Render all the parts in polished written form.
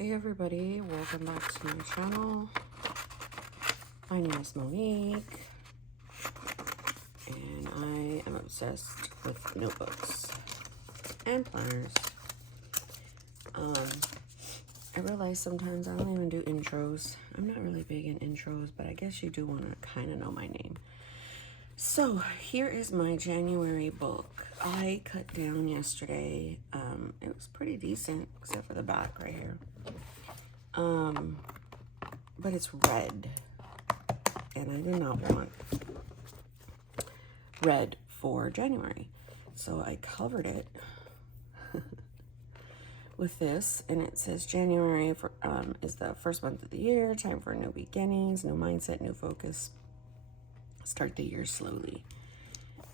Hey everybody, welcome back to my channel. My name is Monique and I am obsessed with notebooks and planners. I realize sometimes I don't even do intros. I'm not really big in intros, but I guess you do want to kind of know my name. So here is my January book. I cut down yesterday. It was pretty decent except for the back right here. But it's red, and I did not want red for January, so I covered it with this, and it says January is the first month of the year, time for new beginnings, new mindset, new focus, start the year slowly.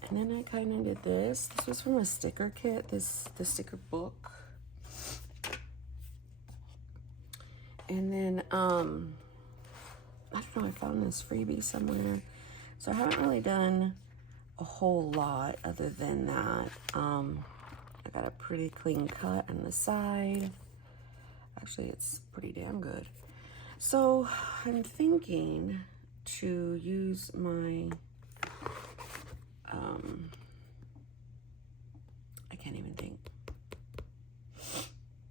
And then I kind of did this. This was from a sticker kit, the sticker book. And then, I don't know, I found this freebie somewhere. So I haven't really done a whole lot other than that. I got a pretty clean cut on the side. Actually, it's pretty damn good. So I'm thinking to use my, I can't even think,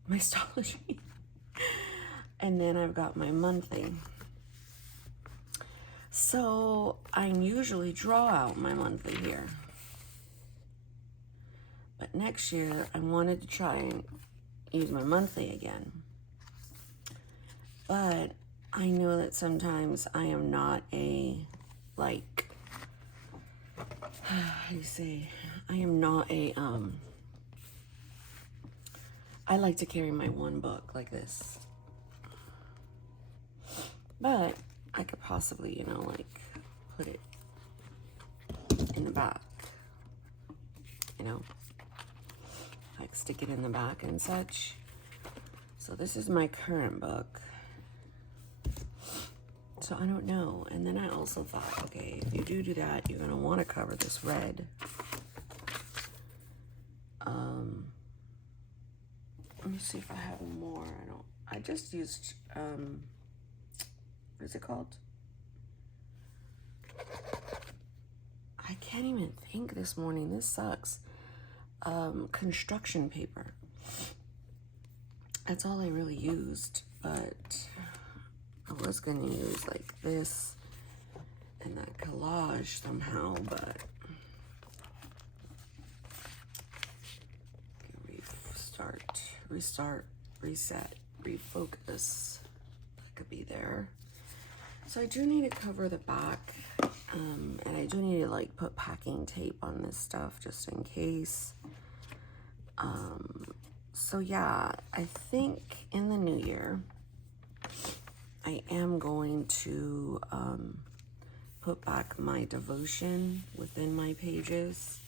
my Stalogy. And then I've got my monthly. So I usually draw out my monthly here. But next year I wanted to try and use my monthly again. But I know that sometimes I am not a, like, how do you say, I am not a, I like to carry my one book like this. But I could possibly, you know, like, put it in the back, you know, like stick it in the back and such. So this is my current book. So I don't know. And then I also thought, okay, if you do that, you're going to want to cover this red. Let me see if I have more. I just used, what is it called? I can't even think this morning. This sucks. Construction paper. That's all I really used, but I was gonna use like this and that collage somehow, but restart, reset, refocus. That could be there. So I do need to cover the back, and I do need to like put packing tape on this stuff just in case. So yeah, I think in the new year, I am going to put back my devotion within my pages.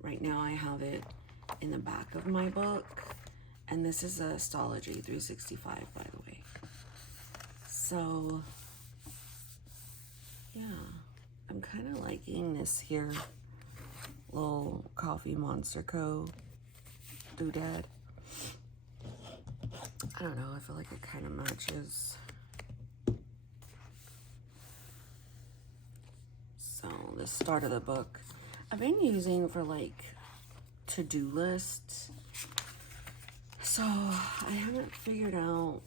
Right now I have it in the back of my book, and this is a Stalogy 365, by the way. So yeah, I'm kind of liking this here little Coffee Monster Co. doodad. I don't know, I feel like it kind of matches. So the start of the book I've been using for like to-do lists. So I haven't figured out,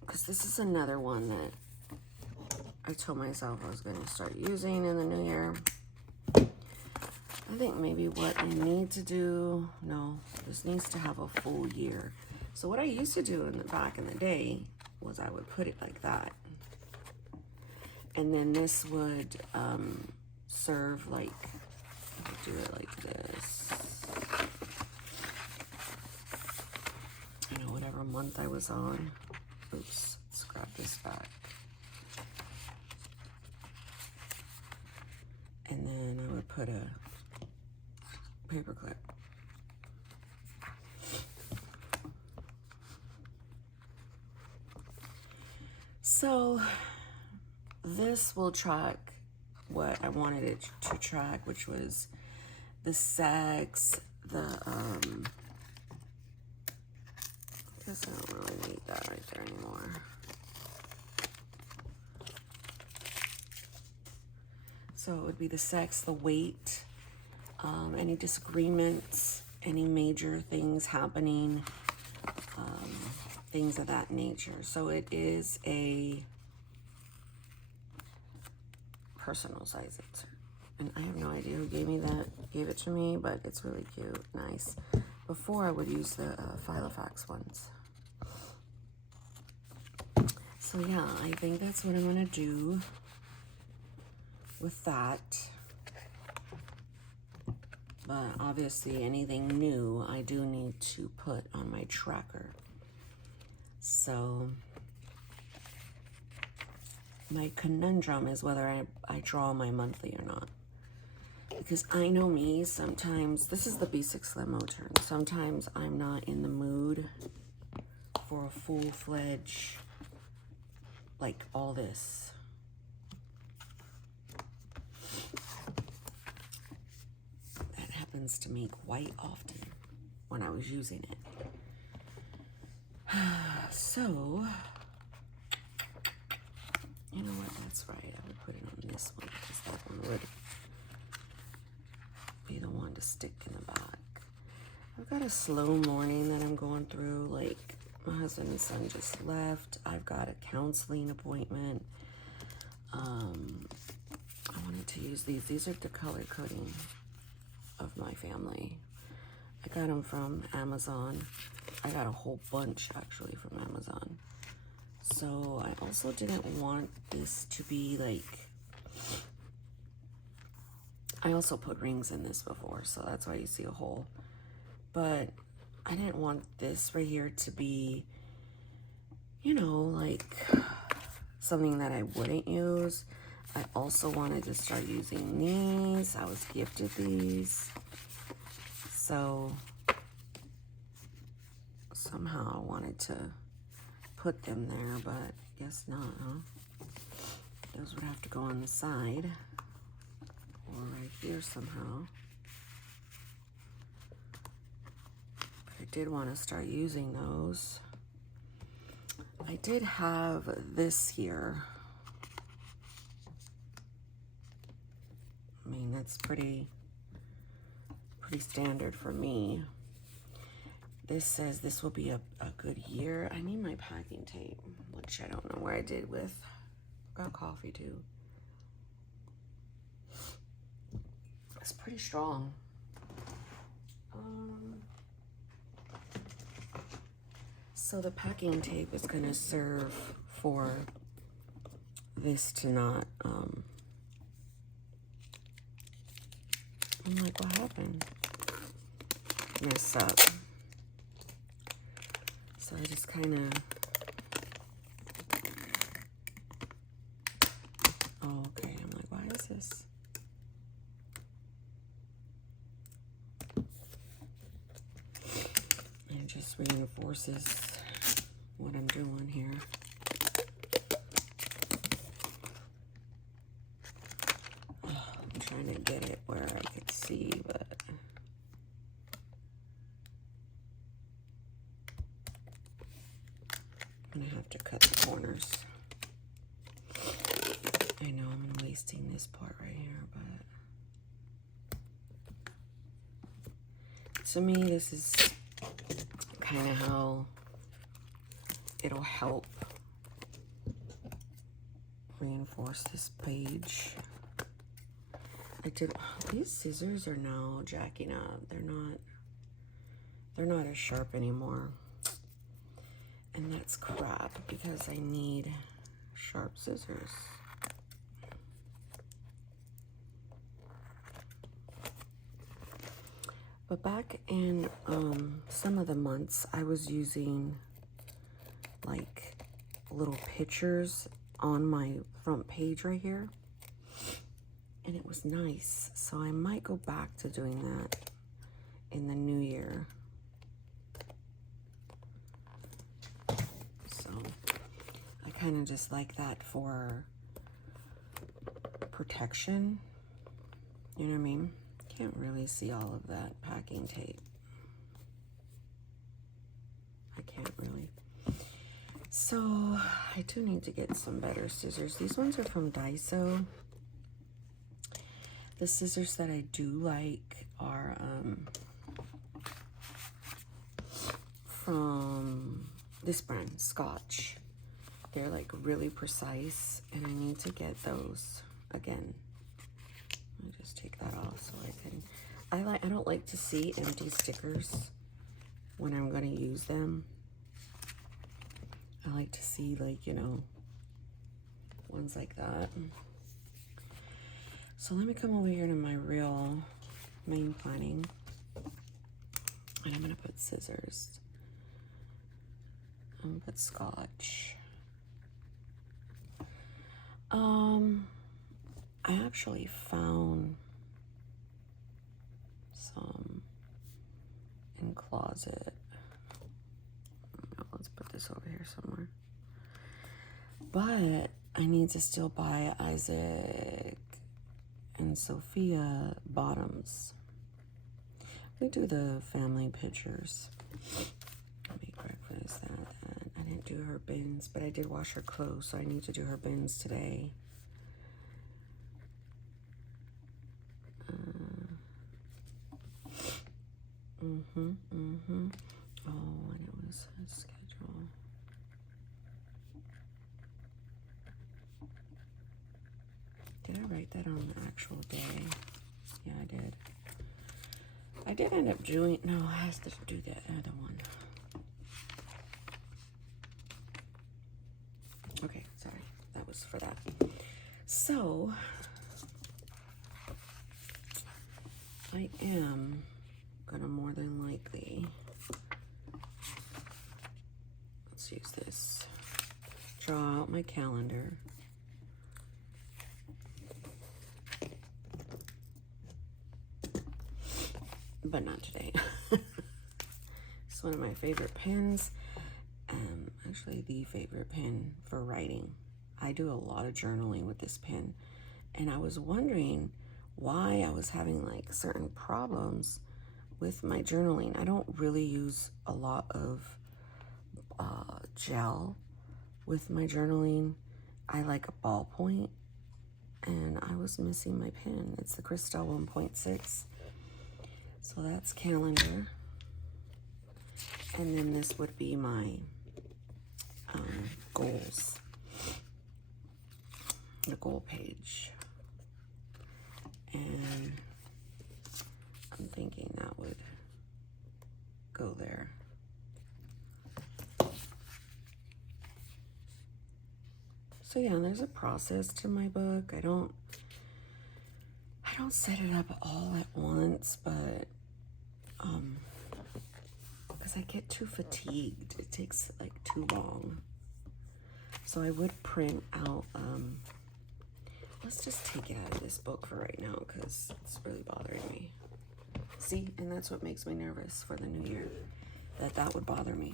because this is another one that I told myself I was going to start using in the new year. I think maybe what I need to do, no, this needs to have a full year. So what I used to do back in the day was I would put it like that. And then this would serve like, I would do it like this. You know, whatever month I was on. Oops, let's grab this back. And then I would put a paper clip. So this will track what I wanted it to track, which was the sex, the guess I don't really need that right there anymore. So it would be the sex, the weight, any disagreements, any major things happening, things of that nature. So it is a personal size insert. And I have no idea who gave it to me, but it's really cute, nice. Before I would use the Filofax ones. So yeah, I think that's what I'm gonna do with that. But obviously anything new I do need to put on my tracker. So my conundrum is whether I draw my monthly or not. Because I know me, sometimes, this is the B6Slim turn. Sometimes I'm not in the mood for a full-fledged, like all this. That happens to me quite often when I was using it. So, you know what, that's right. I would put it on this one because that one would be the one to stick in the back. I've got a slow morning that I'm going through. Like, my husband and son just left. I've got a counseling appointment. I wanted to use these. These are the color coding of my family. I got them from Amazon. I got a whole bunch actually from Amazon. So I also didn't want this to be like, I also put rings in this before, so that's why you see a hole. But I didn't want this right here to be, you know, like something that I wouldn't use. I also wanted to start using these. I was gifted these. So somehow I wanted to put them there, but guess not, huh? Those would have to go on the side or right here somehow. But I did want to start using those. I did have this here. I mean, that's pretty standard for me. This says this will be a good year. I need my packing tape, which I don't know where I did with. Got coffee too. It's pretty strong. So the packing tape is gonna serve for this to not, I'm like, what happened? Mess up. So I just kind of, oh, okay. I'm like, why is this? And it just reinforces what I'm doing here. I'm trying to get it where I could see, but I'm gonna have to cut the corners. I know I'm wasting this part right here, but to me, this is kind of how it'll help reinforce this page. These scissors are now jacking up. They're not as sharp anymore. And that's crap because I need sharp scissors. But back in some of the months, I was using like little pictures on my front page right here. And it was nice. So I might go back to doing that in the new year. So I kind of just like that for protection. You know what I mean? Can't really see all of that packing tape. I can't really. So I do need to get some better scissors. These ones are from Daiso. The scissors that I do like are from this brand, Scotch. They're like really precise, and I need to get those again. Let me just take that off so I can. I don't like to see empty stickers when I'm going to use them. I like to see, like, you know, ones like that. So let me come over here to my real main planning, and I'm going to put scissors. I'm going to put Scotch. I actually found some in closet. Let's put this over here somewhere. But I need to still buy Isaac and Sophia bottoms. We do the family pictures. Make breakfast, that. I didn't do her bins, but I did wash her clothes, so I need to do her bins today. Oh, and it was a schedule. Did I write that on the actual day? Yeah, I did. I did end up doing, no, I have to do the other one. Okay, sorry, that was for that. So, I am gonna more than likely, let's use this, draw out my calendar. But not today. It's one of my favorite pens. Actually the favorite pen for writing. I do a lot of journaling with this pen, and I was wondering why I was having like certain problems with my journaling. I don't really use a lot of gel with my journaling. I like a ballpoint, and I was missing my pen. It's the Crystal 1.6. So that's calendar. And then this would be my goals. The goal page. And I'm thinking that would go there. So yeah, there's a process to my book. I don't set it up all at once, but because I get too fatigued. It takes like too long. So I would print out, let's just take it out of this book for right now because it's really bothering me. See, and that's what makes me nervous for the new year, that would bother me.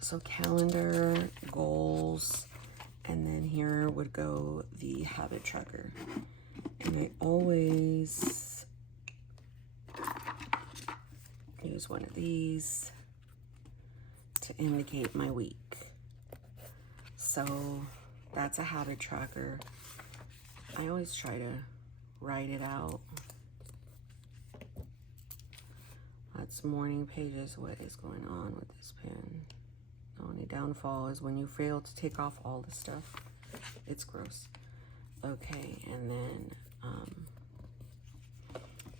So calendar, goals, and then here would go the habit tracker. And I always use one of these to indicate my week. So that's a habit tracker. I always try to write it out. That's morning pages. What is going on with this pen? The only downfall is when you fail to take off all the stuff. It's gross. Okay, and then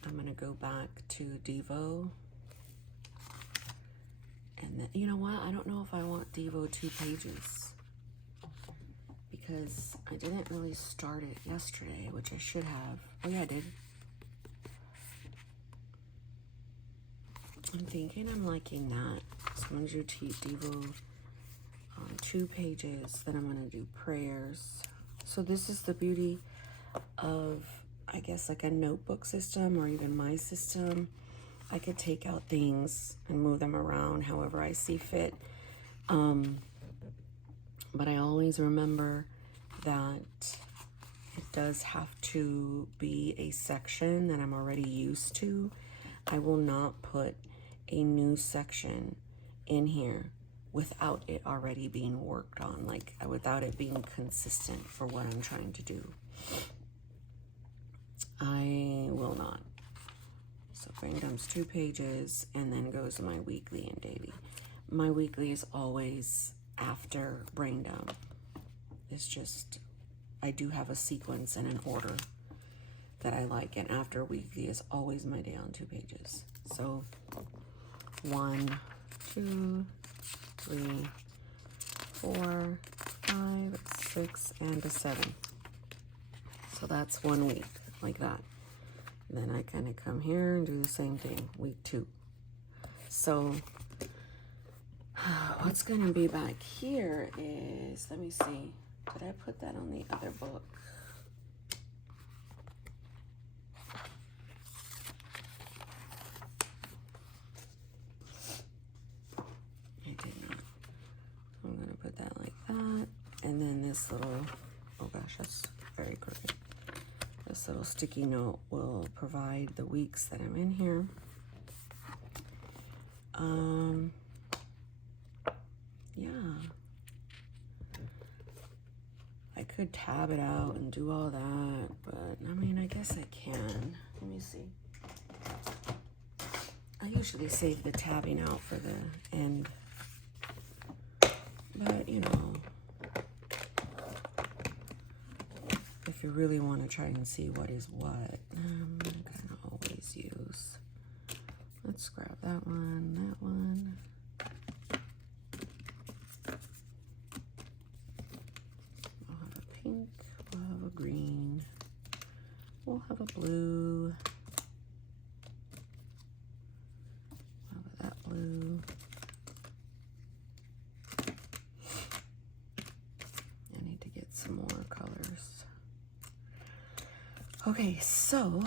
I'm gonna go back to Devo. And then, you know what? I don't know if I want Devo 2 pages, because I didn't really start it yesterday, which I should have. Oh yeah, I did. I'm thinking I'm liking that. So I'm gonna do Devo 2 pages. Then I'm gonna do prayers. So this is the beauty of, I guess, like a notebook system or even my system. I could take out things and move them around however I see fit. But I always remember that it does have to be a section that I'm already used to. I will not put a new section in here without it already being worked on, like without it being consistent for what I'm trying to do. I will not. So brain dumps 2 pages and then goes to my weekly and daily. My weekly is always after brain dump. It's just, I do have a sequence and an order that I like, and after weekly is always my day on 2 pages. So 1, 2, 3, 4, 5, 6, and a 7. So that's 1 week, like that. And then I kind of come here and do the same thing, week 2. So what's going to be back here is, let me see, did I put that on the other book? I did not. So I'm going to put that like that. And then this little, oh gosh, that's very crooked. This little sticky note will provide the weeks that I'm in here. Yeah. I could tab it out and do all that, but I mean, I guess I can. Let me see. I usually save the tabbing out for the end, but you know, if you really want to try and see what is what, I'm gonna kind of always use. Let's grab that one, that one. We'll have a pink, we'll have a green, we'll have a blue, we'll have that blue. I need to get some more colors. Okay, so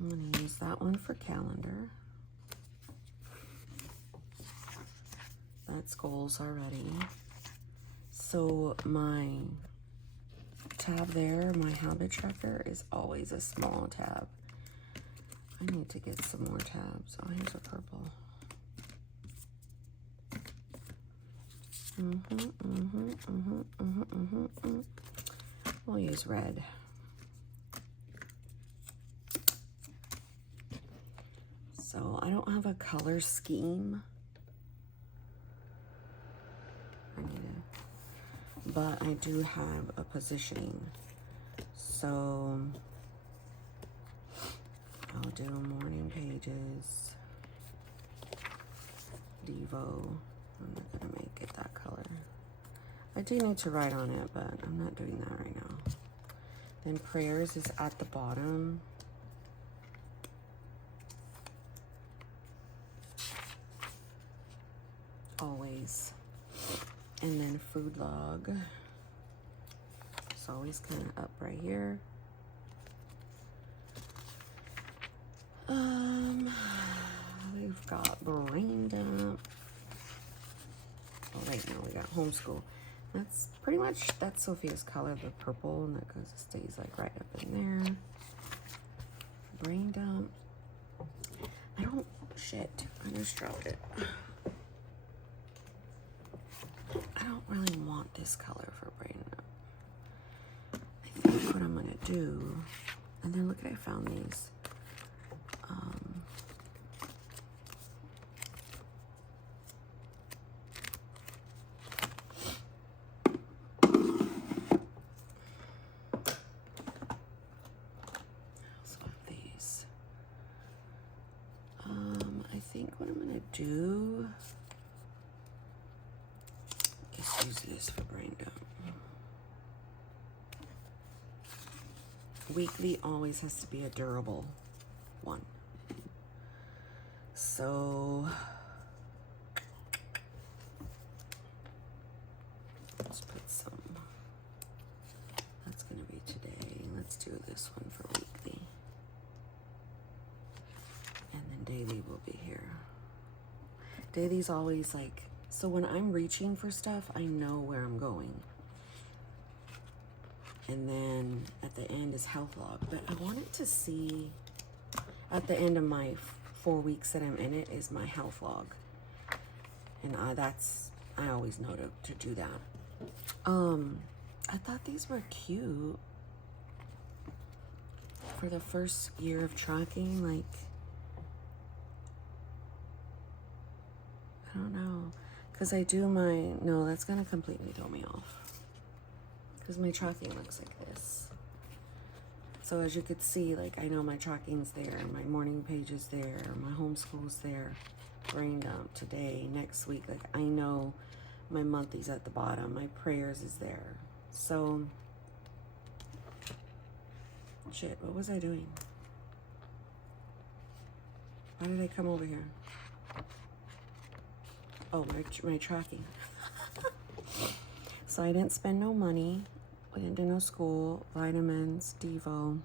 I'm going to use that one for calendar. That's goals already. So my tab there, my habit tracker, is always a small tab. I need to get some more tabs. Oh, here's a purple. We'll use red. So I don't have a color scheme. But I do have a positioning. So I'll do morning pages, Devo. I'm not gonna make it that color. I do need to write on it, but I'm not doing that right now. Then prayers is at the bottom. Always. And then food log. It's always kind of up right here. We've got brain dump. Oh, right now we got homeschool. That's pretty much, that's Sophia's color, the purple, and that goes, stays like right up in there. Brain dump. Shit, I just dropped it. I don't really want this color for brain dump. I think what I'm gonna do, and then look at, I found these. I think what I'm gonna do is use this for brain dump. Weekly always has to be a durable one. So let's put some, that's gonna be today. Let's do this one for weekly. And then daily will be here. Daily's always like, so when I'm reaching for stuff, I know where I'm going. And then at the end is health log. But I wanted to see, at the end of my 4 weeks that I'm in it is my health log. And I always know to do that. I thought these were cute for the first year of tracking. Like, I don't know, because I do no, that's gonna completely throw me off, because my tracking looks like this. So as you could see, like, I know my tracking's there, my morning page is there, my homeschool's there, brain dump today, next week. Like, I know my monthly's at the bottom, my prayers is there. So, shit, what was I doing? Why did I come over here? Oh, my tracking. So I didn't spend no money. We didn't do no school, vitamins, Devo.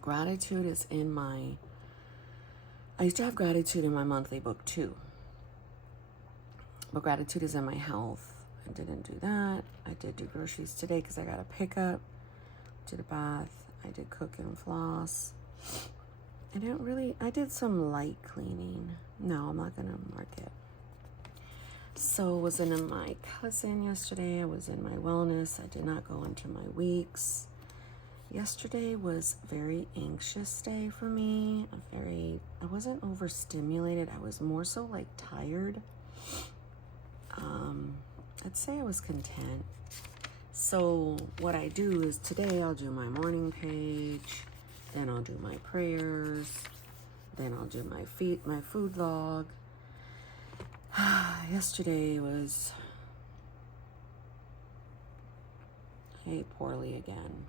Gratitude is in my, I used to have gratitude in my monthly book too. But gratitude is in my health. I didn't do that. I did do groceries today because I got a pickup. Did a bath. I did cook and floss. I did some light cleaning. No, I'm not gonna mark it. So was in my cousin yesterday. I was in my wellness. I did not go into my weeks. Yesterday was a very anxious day for me. I wasn't overstimulated. I was more so like tired. I'd say I was content. So what I do is today I'll do my morning page, then I'll do my prayers, then I'll do my food log. Yesterday was, I ate poorly again.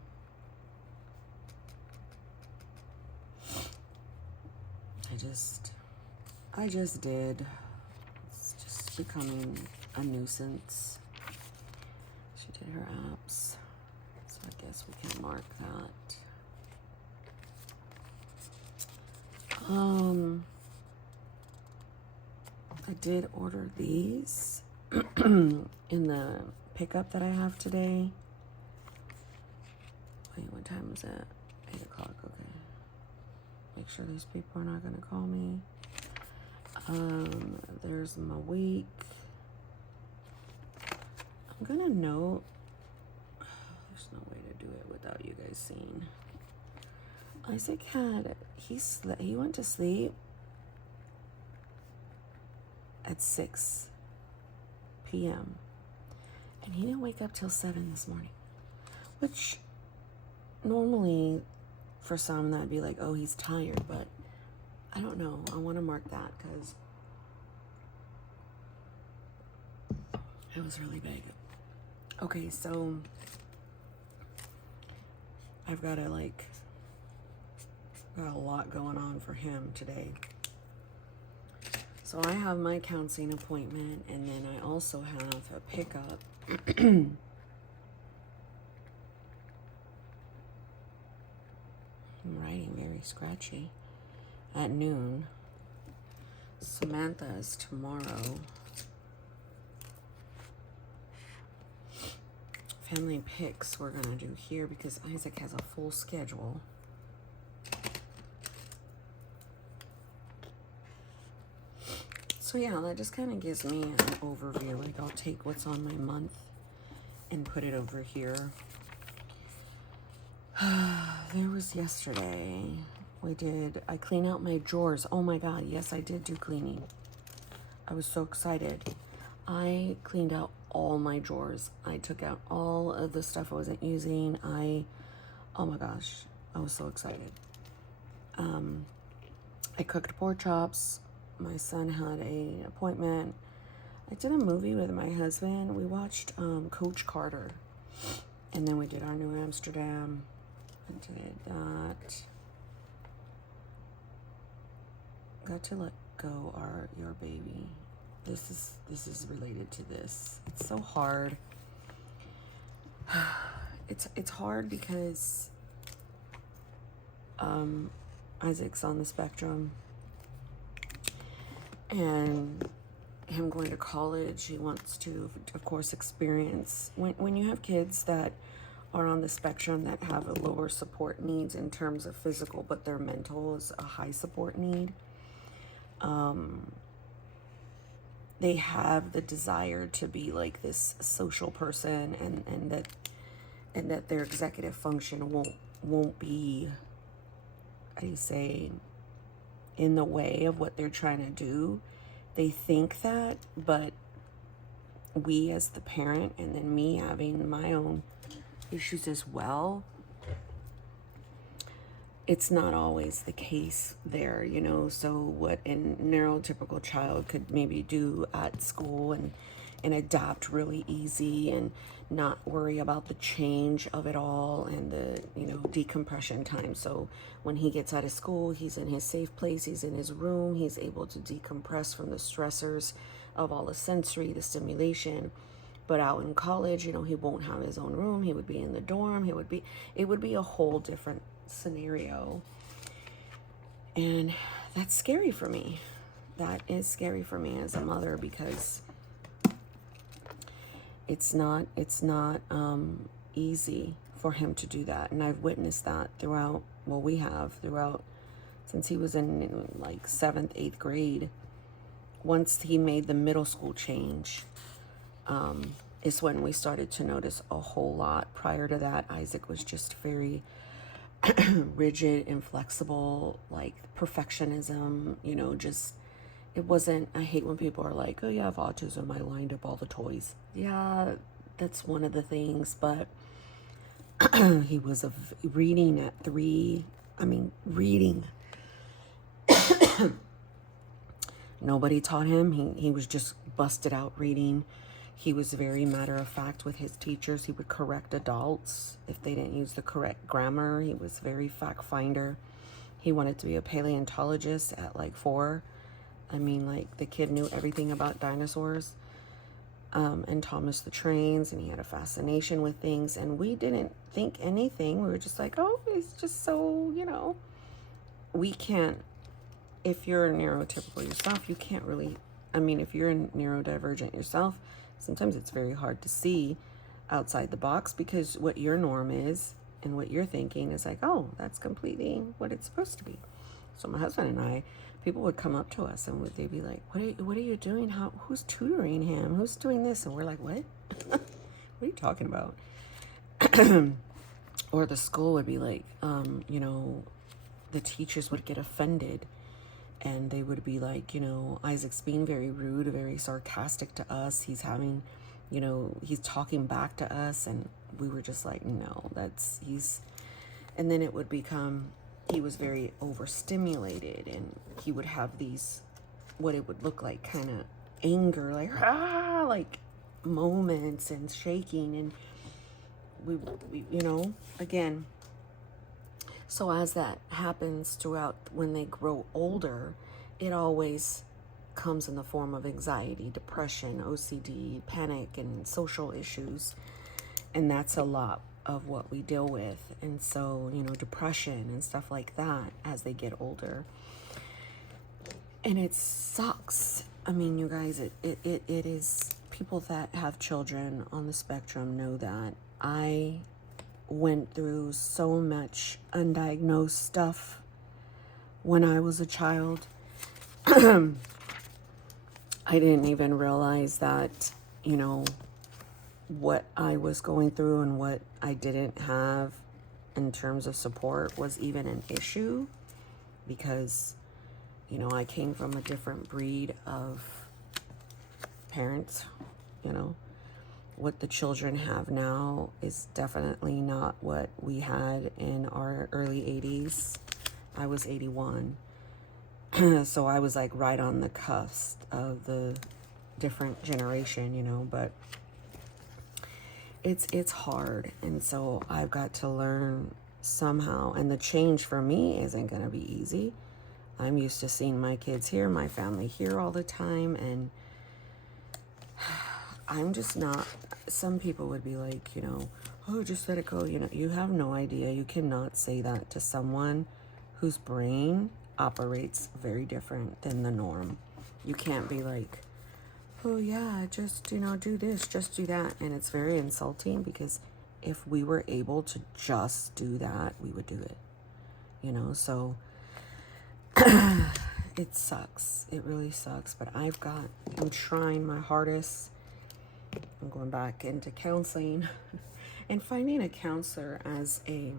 I just did. It's just becoming a nuisance. She did her apps, so I guess we can mark that. I did order these in the pickup that I have today. Wait, what time was it? 8 o'clock, okay. Make sure these people are not gonna call me. There's my week. I'm gonna note, there's no way to do it without you guys seeing. Isaac he went to sleep at 6 p.m. and he didn't wake up till 7 this morning, which normally for some that'd be like, oh, he's tired, but I don't know. I want to mark that because it was really big. Okay, so I've got a lot going on for him today. So I have my counseling appointment, and then I also have a pickup. I'm writing very scratchy. At noon. Samantha is tomorrow. Family pics we're gonna do here because Isaac has a full schedule. So yeah, that just kind of gives me an overview. Like, I'll take what's on my month and put it over here. There was yesterday. I clean out my drawers. Oh my God, yes, I did do cleaning. I was so excited. I cleaned out all my drawers. I took out all of the stuff I wasn't using. Oh my gosh, I was so excited. I cooked pork chops. My son had an appointment. I did a movie with my husband. We watched Coach Carter. And then we did our New Amsterdam. I did that. Got to let go your baby. This is related to this. It's so hard. It's hard because Isaac's on the spectrum, and him going to college, he wants to, of course, experience when you have kids that are on the spectrum that have a lower support needs in terms of physical, but their mental is a high support need. They have the desire to be like this social person, and that their executive function won't be, how do you say, in the way of what they're trying to do. They think that, but we as the parent, and then me having my own issues as well, it's not always the case there, you know. So what a neurotypical child could maybe do at school and adapt really easy and not worry about the change of it all and the, you know, decompression time. So when he gets out of school, he's in his safe place, he's in his room, he's able to decompress from the stressors of all the sensory, the stimulation. But out in college, you know, he won't have his own room, he would be in the dorm, it would be a whole different scenario. And that's scary for me. That is scary for me as a mother, because it's not easy for him to do that. And I've witnessed that throughout, since he was in like 7th, 8th grade. Once he made the middle school change, is when we started to notice a whole lot. Prior to that, Isaac was just very rigid, inflexible, like perfectionism, you know, just, it wasn't, I hate when people are like, oh, you have autism, I lined up all the toys. Yeah, that's one of the things, but he was reading at 3, reading. Nobody taught him, he was just busted out reading. He was very matter of fact with his teachers. He would correct adults if they didn't use the correct grammar. He was very fact finder. He wanted to be a paleontologist at like 4. Like the kid knew everything about dinosaurs, and Thomas the Trains, and he had a fascination with things. And we didn't think anything. We were just like, oh, it's just so, you know, we can't, if you're neurotypical yourself, you can't really, if you're neurodivergent yourself, sometimes it's very hard to see outside the box, because what your norm is and what you're thinking is like, oh, that's completely what it's supposed to be. So my husband and I, people would come up to us and they'd be like, what are you doing? Who's tutoring him? Who's doing this? And we're like, what? What are you talking about? Or the school would be like, you know, the teachers would get offended. And they would be like, you know, Isaac's being very rude, very sarcastic to us. He's having, you know, he's talking back to us. And we were just like, no, and then it would become, he was very overstimulated, and he would have these, what it would look like, kind of anger, like moments and shaking. And we, you know, again, so as that happens throughout, when they grow older, it always comes in the form of anxiety, depression, OCD, panic, and social issues. And that's a lot of what we deal with. And so, you know, depression and stuff like that as they get older. And it sucks. You guys, it is, people that have children on the spectrum know that. I went through so much undiagnosed stuff when I was a child. I didn't even realize that, you know, what I was going through and what I didn't have in terms of support was even an issue, because, you know, I came from a different breed of parents. You know, what the children have now is definitely not what we had in our early 80s. I was 81. So I was like right on the cusp of the different generation, you know, but it's hard. And so I've got to learn somehow, and the change for me isn't going to be easy. I'm used to seeing my kids here, my family here all the time, and I'm just not. Some people would be like, you know, oh, just let it go. You know, you have no idea. You cannot say that to someone whose brain operates very different than the norm. You can't be like, oh yeah, just, you know, do this, just do that. And it's very insulting, because if we were able to just do that, we would do it, you know? So it sucks. It really sucks. But I'm trying my hardest. I'm going back into counseling and finding a counselor as a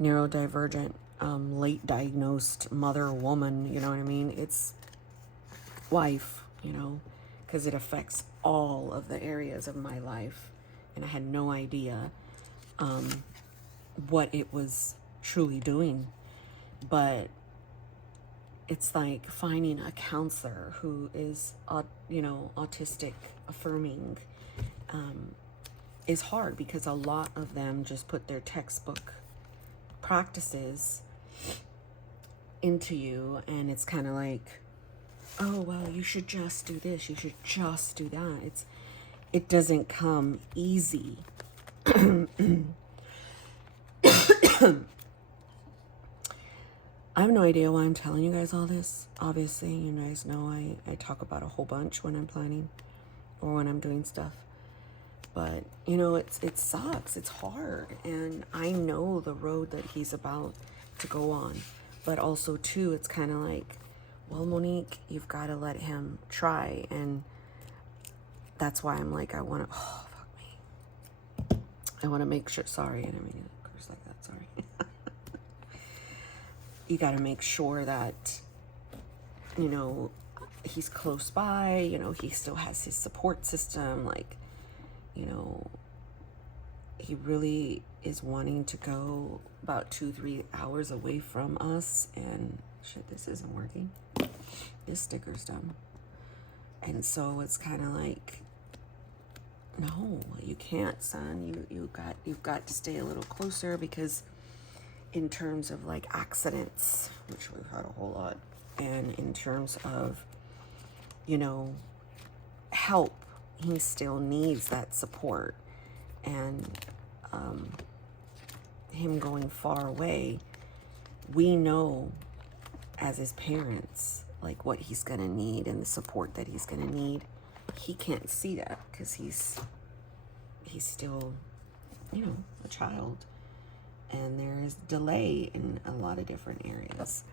neurodivergent, late diagnosed mother, woman, you know what I mean? It's wife, you know, because it affects all of the areas of my life. And I had no idea what it was truly doing. But it's like finding a counselor who is, you know, autistic affirming is hard, because a lot of them just put their textbook practices into you, and it's kind of like, oh, well, you should just do this, you should just do that. It doesn't come easy. I have no idea why I'm telling you guys all this. Obviously, you guys know I talk about a whole bunch when I'm planning or when I'm doing stuff. But, you know, it sucks. It's hard. And I know the road that he's about to go on. But also, too, it's kind of like, well, Monique, you've got to let him try. And that's why I'm like, I want to, oh, fuck me. I want to make sure, sorry, I didn't mean to curse like that, sorry. You got to make sure that, you know, he's close by, you know, he still has his support system, like, you know, he really is wanting to go about 2-3 hours away from us, and shit, this isn't working. This sticker's dumb. And so it's kind of like, no, you can't, son. You've got to stay a little closer, because in terms of like accidents, which we've had a whole lot, and in terms of, you know, help, he still needs that support. And him going far away, we know as his parents, like what he's gonna need and the support that he's gonna need. He can't see that because he's still, you know, a child. And there is delay in a lot of different areas.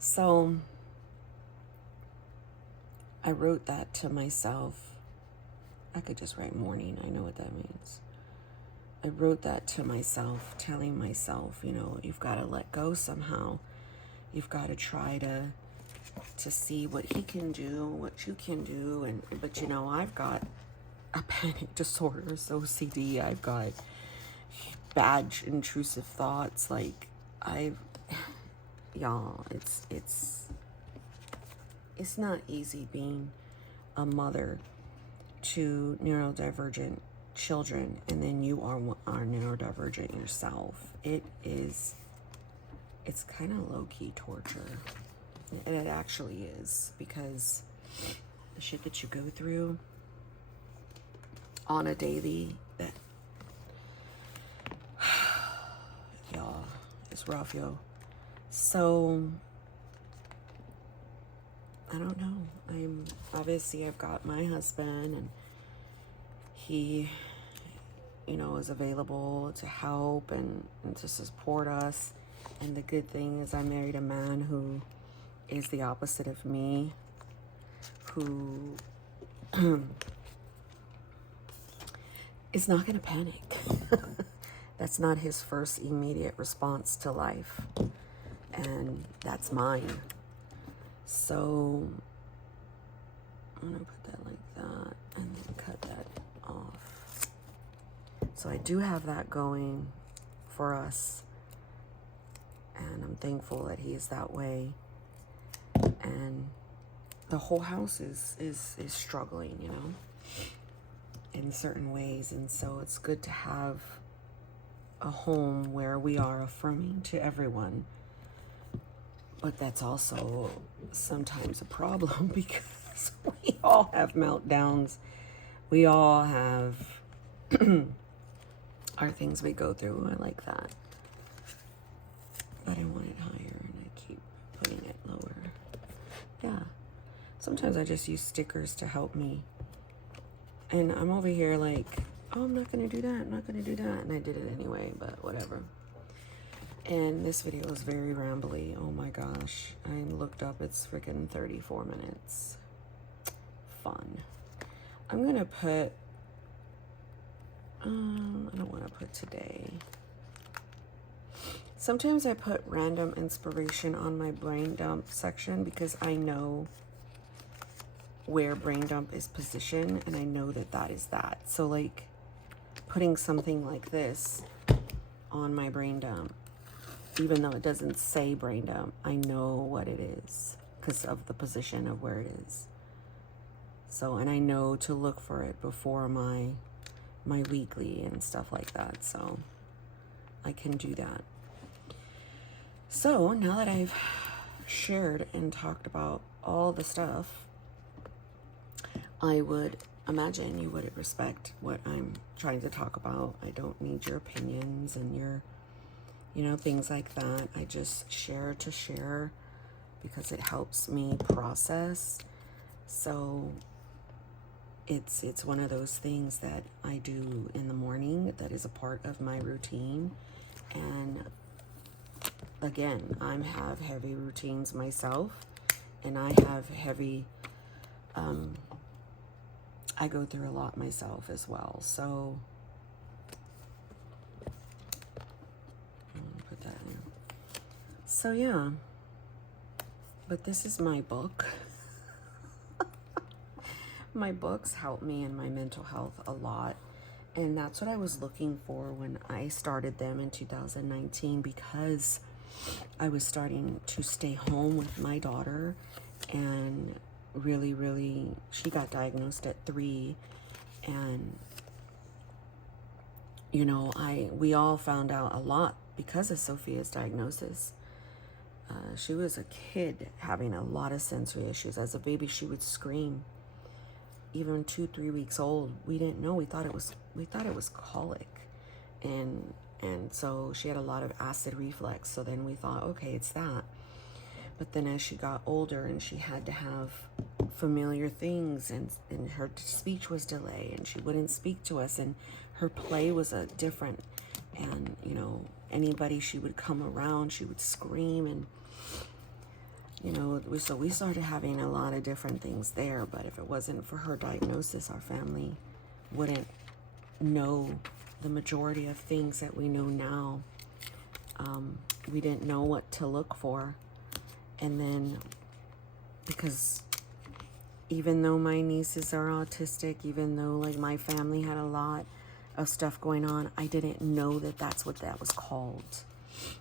So I wrote that to myself. I could just write morning. I know what that means. I wrote that to myself, telling myself, you know, you've got to let go somehow. You've got to try to see what he can do, what you can do. But, you know, I've got a panic disorder, so OCD. I've got bad intrusive thoughts. Like, y'all, it's not easy being a mother to neurodivergent children, and then you are neurodivergent yourself. It's kind of low-key torture. And it actually is, because the shit that you go through on a daily, that y'all, it's rough, yo. So I don't know. I've got my husband, and he, you know, is available to help and to support us. And the good thing is I married a man who is the opposite of me, who is not going to panic. That's not his first immediate response to life. And that's mine. So I'm going to put that like that and then cut that off. So I do have that going for us. And I'm thankful that he is that way. And the whole house is struggling, you know, in certain ways. And so it's good to have a home where we are affirming to everyone. But that's also sometimes a problem, because we all have meltdowns. We all have our things we go through. I like that. But I want it higher, and I keep putting it lower. Yeah. Sometimes I just use stickers to help me. And I'm over here like, oh, I'm not going to do that. I'm not going to do that. And I did it anyway, but whatever. And this video is very rambly. Oh my gosh. I looked up. It's freaking 34 minutes. Fun. I'm going to put, I don't want to put today. Sometimes I put random inspiration on my brain dump section because I know where brain dump is positioned and I know that that is that. So like putting something like this on my brain dump, even though it doesn't say brain dump, I know what it is because of the position of where it is. So, and I know to look for it before my weekly and stuff like that. So I can do that. So now that I've shared and talked about all the stuff, I would imagine you would respect what I'm trying to talk about. I don't need your opinions and your, you know, things like that. I just share to share because it helps me process. So it's one of those things that I do in the morning that is a part of my routine. And again, I have heavy routines myself, and I have heavy, I go through a lot myself as well. So put that in. So yeah, but this is my book. My books help me in my mental health a lot. And that's what I was looking for when I started them in 2019, because I was starting to stay home with my daughter, and really, she got diagnosed at 3. And, you know, we all found out a lot because of Sophia's diagnosis. She was a kid having a lot of sensory issues. As a baby, she would scream. Even 2-3 weeks old, we didn't know. We thought it was colic, and so she had a lot of acid reflux. So then we thought, okay, it's that. But then as she got older and she had to have familiar things, and her speech was delayed, and she wouldn't speak to us, and her play was different, and you know, anybody she would come around, she would scream, and you know, so we started having a lot of different things there. But if it wasn't for her diagnosis, our family wouldn't know the majority of things that we know now. We didn't know what to look for. And then, because even though my nieces are autistic, even though like my family had a lot of stuff going on, I didn't know that that's what that was called.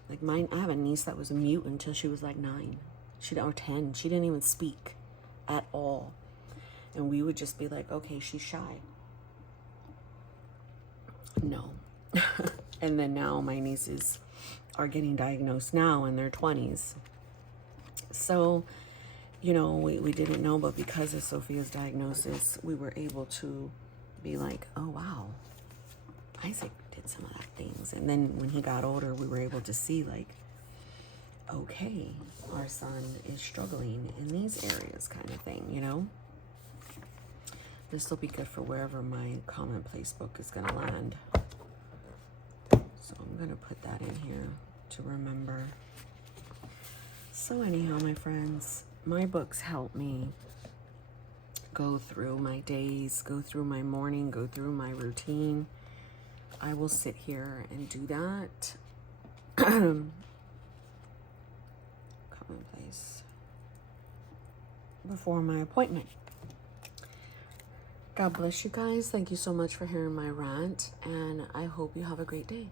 Like I have a niece that was mute until she was like 9. Or 10. She didn't even speak at all. And we would just be like, okay, she's shy. No. And then now my nieces are getting diagnosed now in their 20s. So, you know, we didn't know, but because of Sophia's diagnosis, we were able to be like, oh, wow, Isaac did some of that things. And then when he got older, we were able to see like, okay, our son is struggling in these areas, kind of thing, you know? This will be good for wherever my commonplace book is going to land. So I'm going to put that in here to remember. So anyhow, my friends, my books help me go through my days, go through my morning, go through my routine. I will sit here and do that. Place before my appointment. God bless you guys. Thank you so much for hearing my rant, and I hope you have a great day.